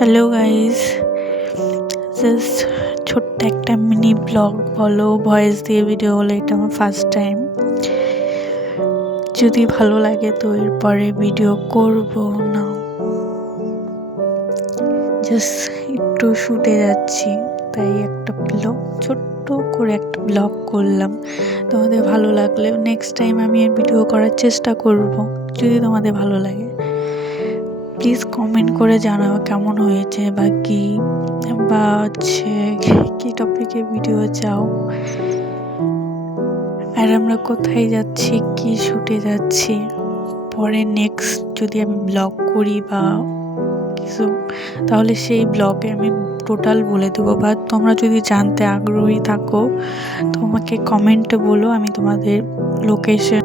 Hello guys just ছোট্ট একটা mini blog বলো ভয়েস দিয়ে ভিডিও হলো, এটা আমার ফার্স্ট টাইম যদি ভালো লাগে তো এরপরে ভিডিও করব না। জাস্ট একটু শুটে যাচ্ছি, তাই একটা ব্লগ ছোট্ট করে একটা ব্লগ করলাম। তোমাদের ভালো লাগলে নেক্সট টাইম আমি এর ভিডিও করার চেষ্টা করব, যদি তোমাদের ভালো লাগে। প্লিজ কমেন্ট করে জানাও কেমন হয়েছে বা কি, বা হচ্ছে কী টপিকে ভিডিও চাও। আর আমরা কোথায় যাচ্ছি, কি শুটে যাচ্ছি, পরে নেক্সট যদি আমি ব্লগ করি বা কিছু, তাহলে সেই ব্লগে আমি টোটাল বলে দেবো। বা তোমরা যদি জানতে আগ্রহী থাকো, তোমাকে কমেন্টে বলো, আমি তোমাদের লোকেশন